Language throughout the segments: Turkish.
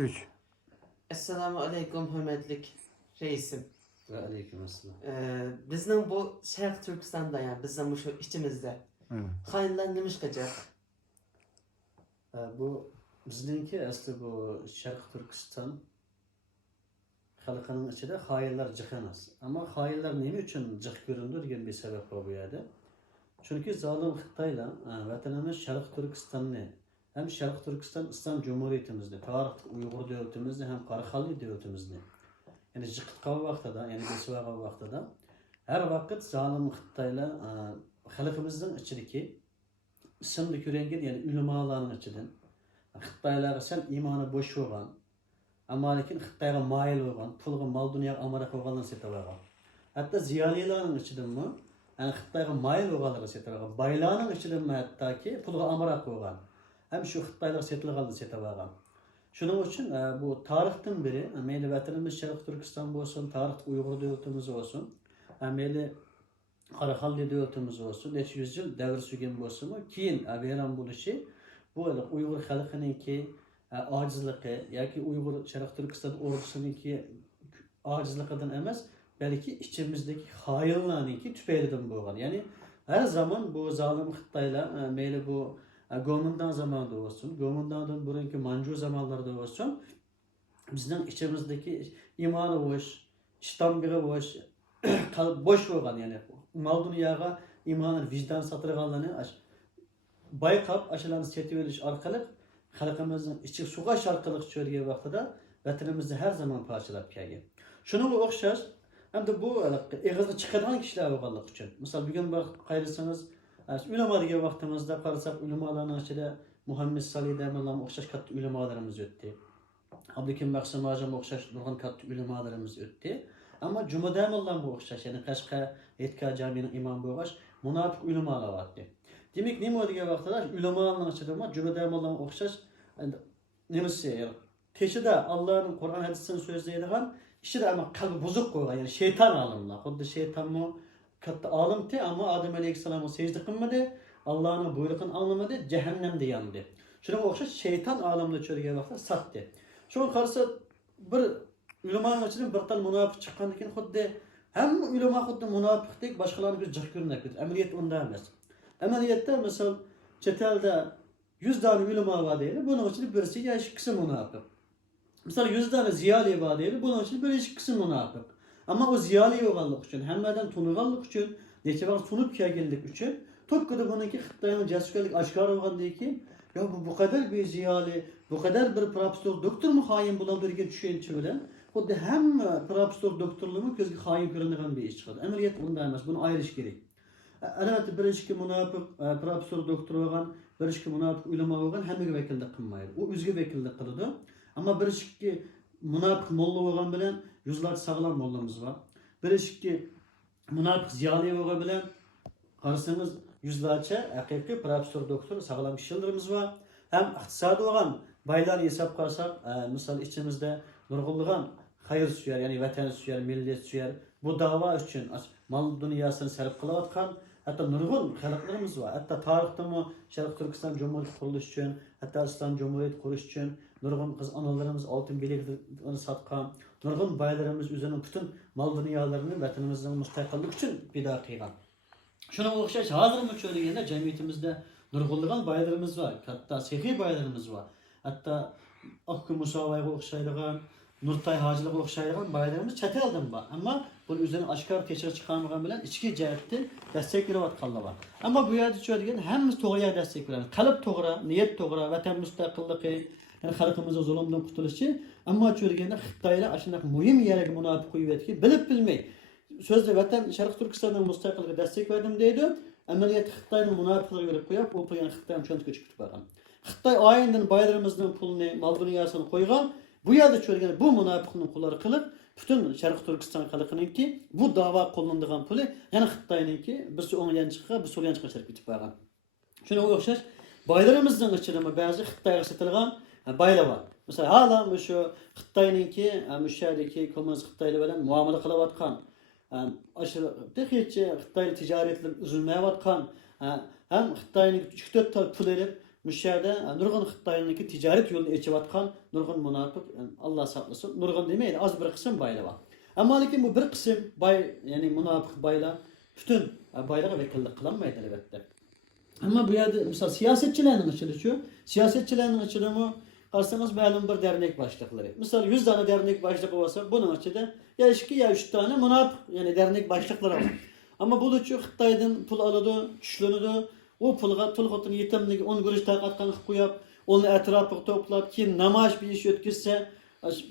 3. Assalamu alaikum hürmetlik reisim. Ve aleykümselam. Bizning bu Şarkı Türkistan'da yani bizim şu içimizde hayırlar neymiş kaçak? Bu bizninki aslında bu Şarkı Türkistan halkının içinde hayırlar cıkınız. Ama hayırlar neymi için cık göründü diyen bir sebep var bu yerde. Çünkü zalim Xitayla vatanımız Şarkı Türkistan'ı hem Şarkı Türkistan İslam Cumhuriyetimizde, tarih Uygur devletimizde hem Karahalli devletimizde. Yani cıkıtkav vaktada, yani besvağa vaktada her vakit zalim Xitayla halkımızın içindeki isimli rengin yani ulemaların içinden Xitaylara sen imanı boş olan ama lekin Xitayga mail olan, pulga mal dunyoga amara qilganlarni setavergan. Hatta ziyolilarning ichidanmi, yani Xitayga mail bo'lganlarni setavergan. Baylarning ichidanmi hattoki pulga amara qo'ygan. Hem şu Xitaylar setilganini setavergan. Shuning uchun bu tarixdan beri, mayli vatanimiz Sharq Turkiston bo'lsin, tarix Uyg'ur davlatimiz bo'lsin, mayli Qaraxalli devletimiz olsun, neçe yüzyıl devir sügen bolsunmu, keyin vayron bo'lishi bu Uyg'ur xalqininki acizligi yoki Uyg'ur Sharq Turkiston ordusiniki acizligidan emas, balki ichimizdagi xoinlarninki tufaylidan bo'lgan. Ya'ni her zaman bu zalim Xitoylar mayli bu Gomindan zamanında olsun, Gomindandan burunki Manchu zamanlarda olsun, bizning ichimizdagi imoni bo'sh, ishtonbig'i bo'sh, qalb bo'sh bo'lgan, ya'ni mal dunyoga imonini, vijdon sotirganlarni bayqab, ashalarni setib olish orqali xalqimizning ichi sug'ash orqali cho'rgan vaqtida vatanimizni har zaman parchalab kelgan. Shunga o'xshash hamda bu eg'izni chiqadigan kishilar bo'lganlik uchun. Misol bugun qayrasangiz, ulamo degan vaqtimizda qarasak, ulamolarning ichida Muhammad Salih Demirlam o'xshash katta ulamolarimiz o'tdi. Abdukim Maqsim Hojam o'xshash nurg'un katta ulamolarimiz o'tdi. Ama Cuma Demirlam bu o'xshash, ya'ni Qashqa Etka jamining imom bo'lg'ash munofiq ulamolar bo'lardi. Demak, nima degan vaqtda ulamolarning ichida Cuma Demirlam o'xshash nimasi teshida Allohning Qur'on hadisini so'zlaydigan ishida ama qalbi buzuq qo'ygan, ya'ni shayton olimlar. Xuddi shaytonmi katta olimti, ammo Odam alayhissalomga sajda qilmadi, Allohning buyrug'ini anglamadı, jahannamda yondi. Shunga o'xshash shayton olimni cho'rgan vaqtda satdi. Shunga qarasa bir ulamoning ichidan bir tal munofiq chiqqandan keyin xuddi hamma ulamo xuddi munofiqdek boshqalarni ko'z jiq ko'rinadi. Amaliyat unda emas. Amaliyatda misol chet elda 100 dona ulamo bor deydi, buning ichida birisi ya ikkisi munofiq. Misol 100 dona ziyoli bor deydi, buning ichida bir ikkisi munofiq. Ama o ziyoli bo'lganlik uchun, hammadan tuniganlik uchun, necha vaqt tunib kelganlik uchun, tokkada buniki Xitoyning jasuslik oshkor bo'lgandan keyin, ya bu kadar bir ziyoli, bu kadar bir professor, doktor mu hain bo'ladi degan tushuncha bilan xuddi hamma professor doktorlarning ko'zga xoin ko'rinadigan bir ish chiqadi. Amaliyat unda emas, buni ayirish kerak. Albatta birinchi munofiq professor doktor bo'lgan, birinchi munofiq ulamo bo'lgan hammaga vakillik qilmaydi. U o'ziga vakillik qiladi. Ammo birinchi munofiq molla bo'lgan bilan yuzlarcha sog'lom mollamiz bor. Birinchi munofiq ziyoli bo'lgan bilan qarasangiz yuzlarcha haqiqiy professor doktor sog'lom kishilarimiz bor. Ham iqtisodiy bo'lgan baylarni hisob qilsak, misol ichimizda nurg'unlagan hayır suyer, yani vatan suyer, millet suyer, bu dava için mal dünyasını sarf kılavatkan, hatta nurg'un xalqlarimiz var. Hatta tarixda mı Şarkı Türkiston Cumhuriyeti kuruluş için, hatta İslam Cumhuriyeti kuruş için nurg'un kız analarımız altın bileklerini satkan, nurg'un baylarımız üzerine bütün mal dünyalarını vatanımızın müstakillik için bida qilgan. Şuna o'xshash hazır mı söyleyende cemiyetimizde nurg'unlagan baylarımız var. Hatta sehiy baylarımız var. Hatta Akku Musava'ya o'xshaydigan Nurtay Hacılık o'xshaydigan baylarımız chet eldan bor. Ammo bu o'zini oshkor kechirib chiqarmagan bilan ichki jihatdan destek berayotganlar bor. Ammo bu yerda cho'rgan hammamiz to'g'ri destek beramiz. Qalb to'g'ri, niyat to'g'ri, vatan mustaqilligi, yani xalqimizning zulmdan qutulishi, ammo cho'rganda Xitoylar shunday muhim yerga munofiq qo'yibdi, bilib bilmay. Sözde vatan Sharq Turkistonning mustaqilligiga destek verdim deydi. Amaliyat Xitoyning munofiqligiga berib qo'yib, u qo'ygan Xitoyning cho'ntga chiqib qolgan. Xitoy ayından bayramımızın pulunu, mal dünyasını koygan, bu yerde çölgen bu münafıqның kulları kılıp, bütün Şarkı Türkistan halkınınki bu dava kullanılan pulu, yani Xitoyninki birisi o'ng yanchiqqa, birisi sol yanchiqqa chiqib ketib qolgan. Shunga o'xshash bayramımızın ichida ba'zi Xitoyga sotilgan baylar bor. Mesela hala şu Xitoyninki, müşterdeki kommunist Xitoylar bilan muomala qilayotgan, aşırı texniçe Xitoy ticaretler uzilmayotgan, hem Xitoyning 3-4 tal pul elib müşahede nurgun Xitay'ınki ticaret yolunu geçivatkan nurgun münafık Allah saklasın. Nurgun demeyin az bir kısım bayla var. Ama lakin bu bir kısım bay yani münafık bayla bütün baylağa vekillik kılanmaydı elbette. Ama bu yerde mesela siyasetçilerin açılışı, siyasetçilerin açılımı karşınız belirli bir dernek başlıkları. Mesela 100 tane dernek başlığı olsa bunun açıda ya 2 ya 3 tane münafık yani dernek başlıkları var. Ama bu da şu Xitay'dan pul alıdı, güçleniyordu. O pulga tulgutun yetimligi 10 kuruş taqatqanlık qo'yib, onu etrafıga to'plab, keyin namoyish bir ish o'tkazsa,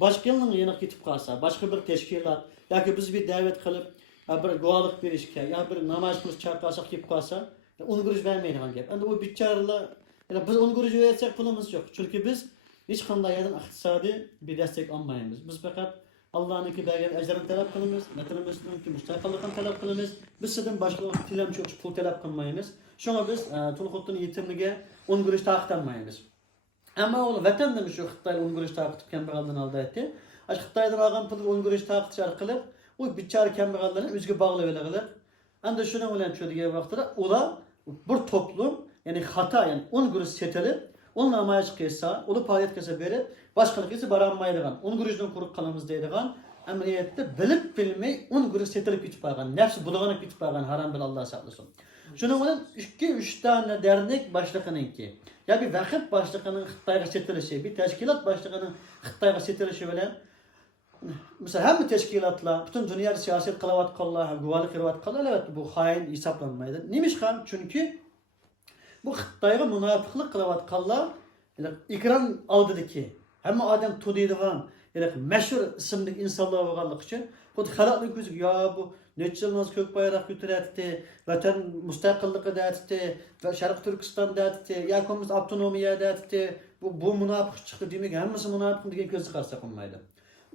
boshqa yilning yana ketib qolsa, boshqa bir tashkilot yoki biz bir da'vat qilib, bir guvohlik berishga, yo bir namoyish qilish chaqirsak kelib qolsa, 10 kurush bermaydigan gap. Endi u bichoralar, biz 10 kurush bersak pulimiz yo'q. Chunki biz hech qanday yerdan iqtisodiy bir destek olmaymiz. Biz faqat Allah'ınki bergen ecrini talep kılımız, vatanımızınki müstakillikini talep kılımız. Biz sizden başka tilam çok pul talep kılmayımız. Şuna biz Tulkut'un yetimliğe 10 kuruş takıtanmayımız. Ama o vatan demiş o Xitay'la 10 kuruş takıtıp kembeğaldan aldı etti. Xitay'dan algan pulu 10 kuruş takıtışar kılıp, o biçare kembeğallarını özgü bağlı böyle kılıp. Anda şuna olan çöldüğü vaxtıda ola bir toplum yani hata yani 10 kuruş setelip onun amaya çıkıyorsa, onu faaliyet kese verip, başkalık ise baranmaydıgan, 10 kuruşdan kuruk kalımız deydigan, ameliyette bilip bilmeyi 10 kuruş setilip gitip bağlan, nefsi bulağanıp gitip bağlan, haram bil Allah saklasın. Şuna onun 2-3 tane dernek başlıkının ki, ya bir vakıf başlıkının Xitay'a setilişi, bir teşkilat başlıkının Xitay'a setilişi bilen, mesela hem teşkilatla, bütün dünya siyaset kılavat kallah, güvalik kılavat kallah, evet bu hain hesaplanmaydı. Neymiş kan? Çünkü bu Xitayga münafıklık kılavat kallar, ikram aldidiki, hem adam tudiydigan, meşhur isimlik insanlar varlık için, bu halaklık gözük, ya bu neçe yılınız kök bayrak götüretti, vatan müstakillik edetti, Şarkı Türkistan edetti, yakımız autonomiya edetti, bu münafık çıktı demek, hemisi münafık diye göz çıkarsak olmaydı.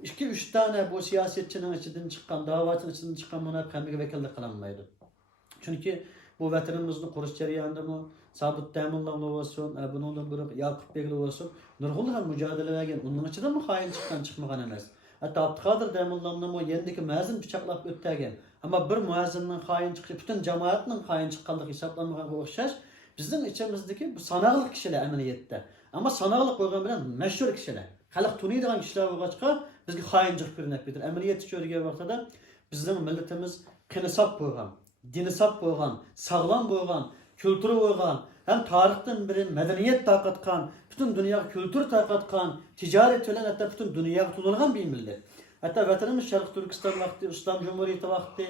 2-3 tane bu siyasetçinin içinden çıkan, davatçının içinden çıkan münafık hemige vekillik kılanmaydı. Çünkü bu vatanımızın kuruş jarayonida mı, Sabit Teminlovlar olsun, bundan biri Yakup Begli olsun, nurgullar mücadele vergen, onun içinden mi hain çıkan çıkmagan emas. Hatta Abdülkadir Teminlovlar mı yendeki müezzin bıçaklap öttergen. Ama bir müezzinnin hain çıkışı, bütün cemaatinin hain çıkanlık hesaplanmagan okşaş, bizim içimizdeki bu sanağılık kişiler emeliyette. Ama sanağılık koygan bilen meşhur kişiler. Halk tunuydigan kişiler olgaçka bizge hainlik görünüp bitir. Emeliyet çöreğe vaqtida bizim milletimiz kınisap koygan, dinisap koygan, sağlam koygan, kültürü koygan, hem tarihten biri medeniyet takatkan, bütün dünya kültür takatkan, ticaret bilen hatta bütün dünya tutulgan bir millet. Hatta vatanımız Şarkı Türkistan vakti, İslam Cumhuriyeti vakti,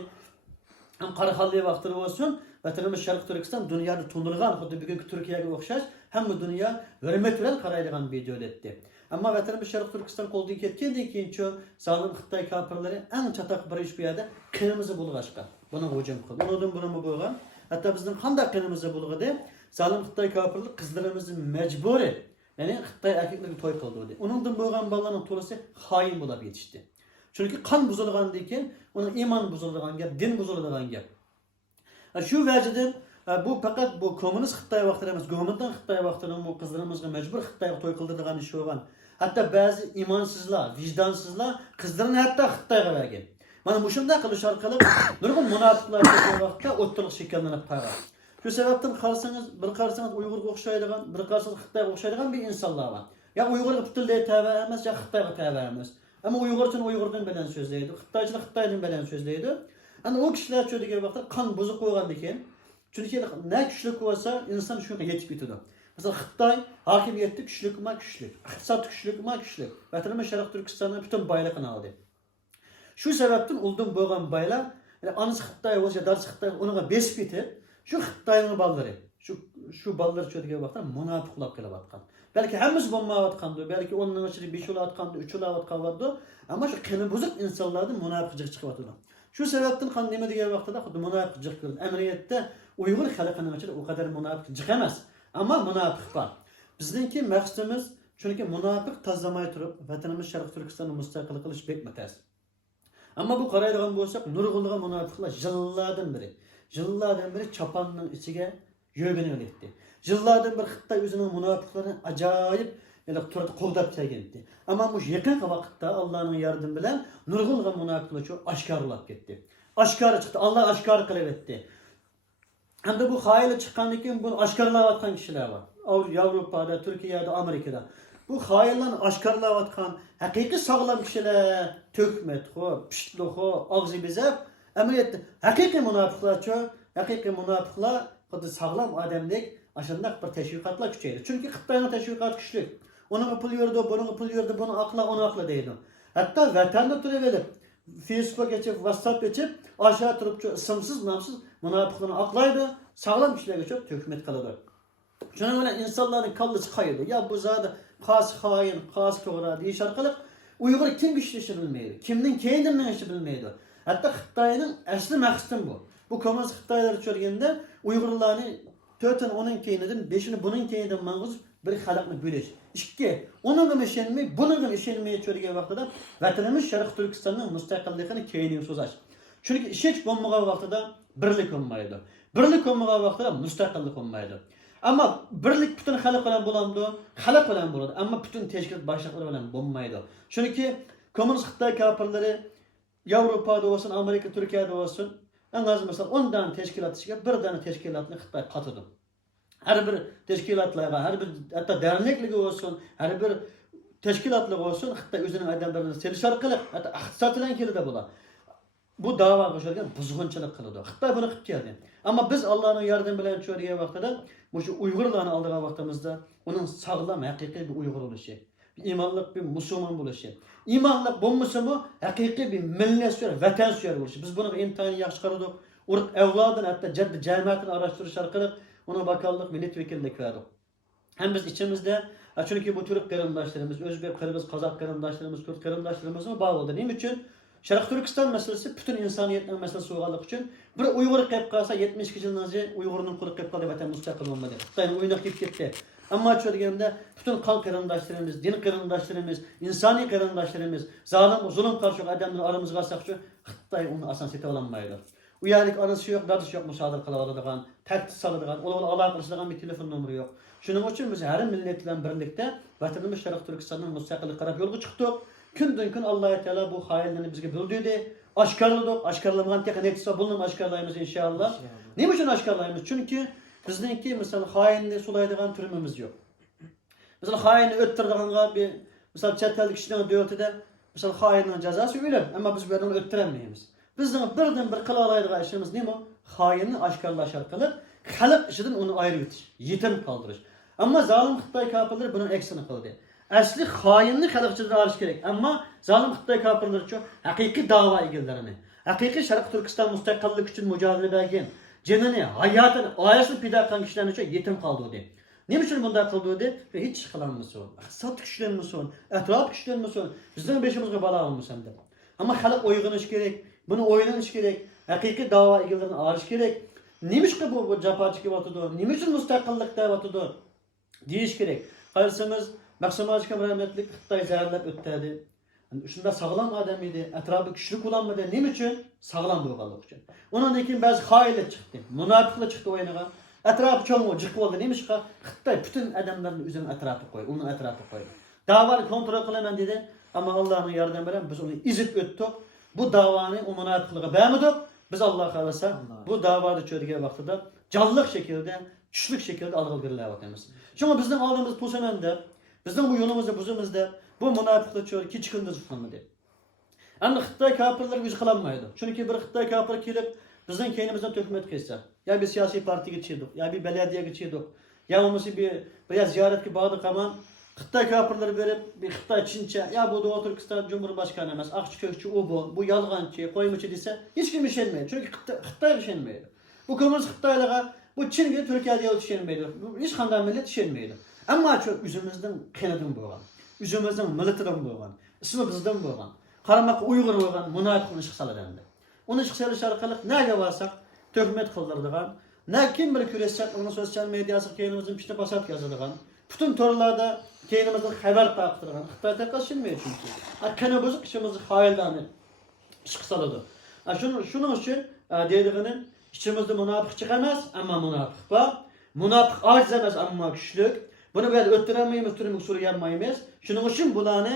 hem Karahallı'ya vakti olsun, vatanımız Şarkı Türkistan dünyada tunulgan, bugünkü Türkiye'ye okşaş, hem bu dünya hürmet bilen karaylıgan bir devletti. Ama vatanımız Şarkı Türkistan kolduğu ketkendiği keyin şu zalim Xitay kapırları en çatak bir iş bir yerde kınımızı bulgaçka. Buna hocam kıldı. Ondan bunu mu bulgan? Hatta bizden kanda kınımızı bulgadı. Zalim Xitay kapırları kızlarımızı mecburi. Yani Xitay erkekleri toy kıldı. Ondan bulgan balların tolası hain bulup yetişti. Çünkü kan bozulgan deyken, onun iman bozulgan gap, din bozulgan gap. Şu veciden bu fakat bu komünist Xitay vaqtida emas, go'mindan Xitay vaqtida bu qizlarimizga mecbur Xitayga to'y qildirgan ish bo'lgan. Hatta ba'zi imonsizlar, vijdonsizlar qizlarini hatta Xitayga bergan. Mana bu shunday qilish orqali nurg'un munofiqlar bu vaqtda o'ttirlik shakllanib qolgan. Shu sababdan qarasangiz Uyg'urga o'xshaydigan, bir qarasangiz Xitoyga o'xshaydigan bir insonlar bor. Ya Uyg'urga butunlay tava emas, ya Xitoyga tava emas. Ama Uyg'urchani Uyg'urdan bilan so'zlaydi, Xitoychani Xitoydan bilan so'zlaydi. Ana o kishilar cho'digan vaqtda qon buzib qo'ygan ekan. Çünkü ne güçlük olsa insan şuna yetip gidiyor. Mesela Xitay hakimiyeti güçlük ama güçlük. İktisat güçlük ama güçlük. Vatanımız Şarkı Türkistan'ın bütün baylıkını aldı. Şu sebepten uldum boğan baylar, yani anısı Xitay olsa, darısı Xitay onunla besip gitir. Şu Xitay'ın balları, şu balları çöldüğü vakti münafıklap kılıp atkan. Belki hemiz bomba atkandı, belki onun içinde 5 ula atkandı, 3 ula atkandı. Ama şu kını bozuk insanlardan münafıkcık çıkıp atıyor. Şu sebepten kan demediği vakti de münafıkcık kıldı. Emniyette Uygur halkının içinde o kadar münafık emas. Ama münafık var. Bizdenki maqsadımız çünkü münafık tazlamay turup vatanımız Şarkı Türkistan'ı müstakil kılış bekmetez. Ama bu qaraydigan bolsak nurg'unlagan münafıklar yıllardan beri çapanның içige yöbeni etdi. Yıllardan beri Xitay özünün münafıklarını acayip qo'llab kelgandi. Ama bu yaqin vaqtda Allah'ın yardımı bilan nurg'unlagan münafıklar çok aşkarlab ketdi. Aşkar çıktı. Allah aşkar qilib etdi. Hem de bu hayli çıkan için bunu aşkarlayatkan kişiler var. Avrupa'da, Türkiye'de, Amerika'da. Bu hayallarni aşkarlayotgan haqiqiy sog'lom kishilar, tökmet, pishliq, og'zi bezab, amaliyotda haqiqiy munofiqlar, xuddi sog'lom odamdek ashunday bir tashviqotlar kuchaydi. Chunki Xitoyning tashviqoti kuchli. Uning pul yurdi, buning pul yurdi, buni aqla, uni aqla deydi. Hatto vatanda turib edib, Facebook geçip, WhatsApp geçip, aşağı turib ismsiz, namsiz munofiqlarni aqlaydi, sog'lom kishilarga çok tökmet qiladi. Shuning bilan insonlarning kallasi qaydi. Ya bu zodi qas xoin, qas to'g'ri deyish orqali Uyg'ur kim ishlashini bilmaydi. Kimning keyindan minishini bilmaydi. Hatto Xitoyning asli maqsadi bu. Bu kommunist Xitoylar ko'rganda Uyg'urlarni 4'ün onun keyinidan, 5'ini bunun keyinidan mang'uz bir xalqni bo'lish. Ikki, uning ishonmay, buning ishonmay ko'rgan vaqtida vatanimiz Sharq Turkistonning mustaqilligini keyinga so'zash. Chunki ishonch bo'lmagan vaqtida birlik bo'lmaydi. Birlik bo'lmagan vaqtida mustaqillik bo'lmaydi. Ama birlik bütün xalq bilan bo'lamdi, xalq bilan bo'ladi, ammo bütün tashkilot boshliqlari bilan bo'lmaydi. Chunki kommunist Xitoy kafirlari Yevropada olsun, Amerika, Türkiye'de olsun, en az mesela 10 tane teşkilat içinde bir tane teşkilatını Xitoy qatadi. Her bir teşkilatlarga, her bir hatta derneklik olsun, her bir teşkilatlık olsun, Xitoy o'zining adamlarini selish orqali, hatta iqtisod bilan keladi bular. Bu dava qo'shilgan buzg'unchilik qiladi. Xitoy buni qilib keldi. Ammo biz Allohning yordami bilan ko'rgan vaqtida, shu Uyg'urlarni oldigan vaqtimizda uning sog'lom haqiqiy bir Uyg'ur bo'lishi, imonli bir musulmon bo'lishi, imonli bo'lmasa-mu haqiqiy bir millatsuvar, vatansuvar bo'lishi. Biz buni intayin yaxshi qaradik. Urug' avlodini hatta jaddi jamiyatini araştirish orqali uni vakollik, millat vakillik verdik. Hem biz içimizde, çünkü bu Türk qarindoshlarimiz, Özbek, Qirg'iz, Qozoq qarindoshlarimiz, Kurt qarindoshlarimizni bog'ladi. Nima uchun? Sharq Turkiston masalasi bütün insaniyetning masalasi bo'lganligi uchun bir Uyg'ur qilib qolsa 72 yildan so'ng Uyg'urning quli qilib qoldi, vatan mustaqil bo'lmadi. Xitoyning o'yinib ketdi. Ammo cho'rganda bütün qon qarindoshlarimiz, din qarindoshlarimiz, insoniy qarindoshlarimiz, zalim, zulm qarshi odamlar aramizga olsak-chi, Xitoy uni ason seta olmaydi. U yerlik anasi yo'q, dadisi yo'q, musodir qila oladigan, tahdid soladigan, ular aloqa qiladigan bir telefon nomeri yo'q. Shuning uchun biz har millat bilan birlikda vatanimiz Sharq Turkistonning mustaqillik qarab yo'lga chiqdik. Günden gün Allah Teala bu hayallerini bizge bildirdi. Aşkarladık. Aşkarlamadan tek netisa bulunum aşkarlayımız inşallah. Niye için aşkarlayımız? Çünkü bizdenki mesela hainli sulaydıgan türümümüz yok. Mesela haini öttürdüğünde bir mesela çetellik kişilerin dövültüde mesela hainin cezası öyle ama biz böyle öttüremeyiz. Bizden birden bir kılalaydığı işimiz ne mi? Haini aşkarlaşarkalık, halk işinden onu ayrı bitiş, yetim kaldırış. Ama zalim Xitoy kafirleri bunun eksini kıldı. Asli hainlik xalqchidan olish kerak. Ammo zalim Xitoy kafirlari uchun haqiqiy da'vo egallarini, haqiqiy Sharq Turkiston mustaqillik uchun mujohada qilgan, jinini, hayotini, oilasini pido qilgan kishilar uchun yetim qoldi. Nima uchun bunday qildi? Hech qilinmasin. Iqtisod kuchlanmasin, atrof kuchlanmasin, bizning beshimizga balo olmasin deb. Ammo xalq uyg'onish kerak, buni o'ylanish kerak, haqiqiy da'vo egallarini olish kerak. Nima uchun bu jafo chekyapti? Nima uchun mustaqillik deyapti? Deyish kerak. Qarsimiz Maksim Aşkam rahmetlik Xitoy zararlab o'tdi. Shunda sog'lom odam edi, atrofi kuchli bo'lmadi. Nima uchun? Sog'lom bo'lganligi uchun. Undan keyin ba'zi xoinlar chiqdi, munofiqlar chiqdi o'yiniga. Atrofi cho'ng jiq bo'ldi. Nima ishqa? Xitoy bütün odamlarni o'zining atrofi qo'ydi, uning atrofi qo'ydi. Davoni kontrol qilaman dedi, ammo Allohning yordami bilan biz uni ezib o'tdik. Bu davoni u munofiqligiga bermadik. Biz Alloh xolasa bu davoni cho'rgan vaqtida jonliq shaklda, kuchli shaklda alg'ilgirlayapmiz. Shunga bizning oldimiz to'samanda bizning bu yo'limizda, buzimizda bu munofiqlar cho'ri kech kunduz qilmadi. Endi Xitoy kafirlar o'zi qilolmaydi. Chunki bir Xitoy kafir kelib bizning keynimizdan töhmet qilsa, ya bir siyosiy partiyaga chiqdik, ya bir belediyaga chiqdik, ya bo'lmasa bir ziyoratga bordik hamon Xitoy kafirlar berib, bir Xitoy chincha, ya bu Doğu Turkiston Cumhurbaşkanı emas, aqchi ko'kchi u bu yolg'onchi, qo'ymichi desa, hech kim ishonmaydi. Chunki Xitoy ishonmaydi. Bu kommunist Xitoylarga bu Chinga Turkiyada ishonmaydi. Hech qanday millat ishonmaydi. Ammo şu üzümüzden qenidan bo'lgan, üzümüzden millatidan bo'lgan, ismi bizdan bo'lgan, qaramoq Uyg'ur bo'lgan munofiqni ish qiladi endi. Uni ish qilish orqali nega bo'lsak, töhmet qildiradigan, ne kim bir kurashsak, uni sosyal medyasi keyinimizdan pishta pasat yozadigan, bütün torlarda keyinimizdan xabar taqtirgan, Xitoy taqashilmaydi chunki. Qana buzuq ishimizni xoinlarni ish qiladi. Shuning uchun deydig'ini ichimizda munofiq chiqamas, ammo munofiq bor. Munofiq ojiz emas, ammo kuchli. Bunu böyle öttüremeyiz, türlü usulü yapmayız. Şunun için bunları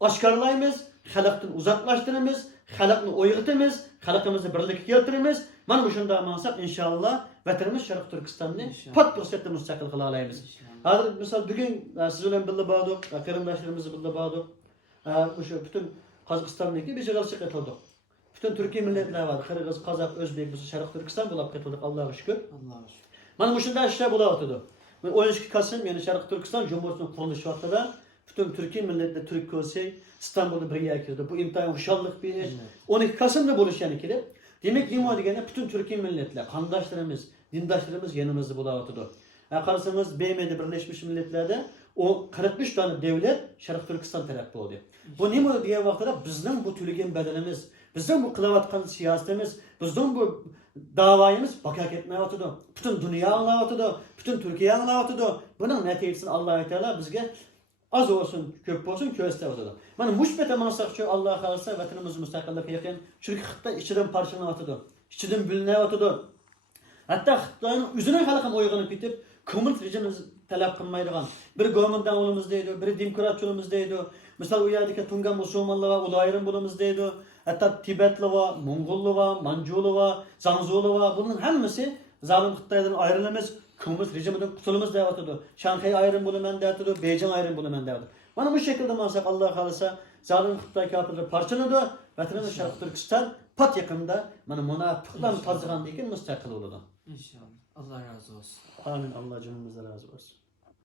aşkarlayımız, halktan uzaklaştırırız, halkını oygutırız, halkımızı birlik keltiririz, Mana bu şunda mansak inşallah vatanımız Şarkı Türkistan'ı İnşallah. pat fursatda müstakil kıla alayımız. İnşallah. Hazır misal bugün siz bilen birle bağladık, qarindoshlarimiz birle bağladık. O'sha bütün Qozog'istondagi bejalashib ketdik. Bütün Türkiye milletler var. Qirg'iz, Qozoq, O'zbek, biz Şarkı Türkistan bo'lib ketdik. Allohga shukr. Allah'a şükür. Mana bu shunday ishlar bo'layotdi. 12 Kasım yani Şarkı Türkistan Cumhuriyeti'nin kuruluş vaktida bütün Türkiye milletleri Türk Kölsey İstanbul'da birga kirdi. Bu imtihan hoşallık bir iş. 12 Kasım'da buluşan ikili. Demek ki bu degende bütün Türkiye milletler, kandaşlarımız, dindaşlarımız yanımızda bo'layotdi. Qarasangiz BM'de Birleşmiş Milletler'de o 43 tane devlet Şarkı Türkistan tarafı oldu. Bu nima degan vaqtda bizning bu to'lagan badalimiz, bizning bu qilayotgan siyosetimiz, bizning bu davoyimiz baka ketmayotdi. Bütün dunyo anglayotdi, bütün Türkiye anglayotdi. Buning natijasini Alloh taolo bizga az olsun, ko'p bo'lsin ko'rsatyapti. Mana mushbata mansaqchi Alloh xolisa vatanimiz mustaqillikka yaqin. Chunki Xitoy ichidan parchalanyapti, ichidan bilinyapti. Hatta Xitoyning o'zining xalqi uyg'onib ketib, kommunist rejimni talab qilmaydigan bir governmentdan olamiz deydi, bir demokrat olamiz deydi. Misal u yerdagi Tungan musulmonlar va ular ayrim bo'lamiz deydi. Hatta Tibetli va Mong'olli va Manjuli va Zangzuli va buning hammasi zalim Xitoydan ayrilamiz, kommunist rejimidan qutulamiz deyapti. Shanxay ayrim bo'laman deyapti, Beijing ayrim bo'laman deyapti. Mana bu şekilde mansak Alloh xolisa zalim Xitoy kafirlar parchalanadi. Vatanimiz Şarkı Türkistan pat yaqinda mana munofiqlarni tozagan degan mustaqil bo'ladi. İnşallah. Allah razı olsun. Amin. Allah cümlemizden razı olsun.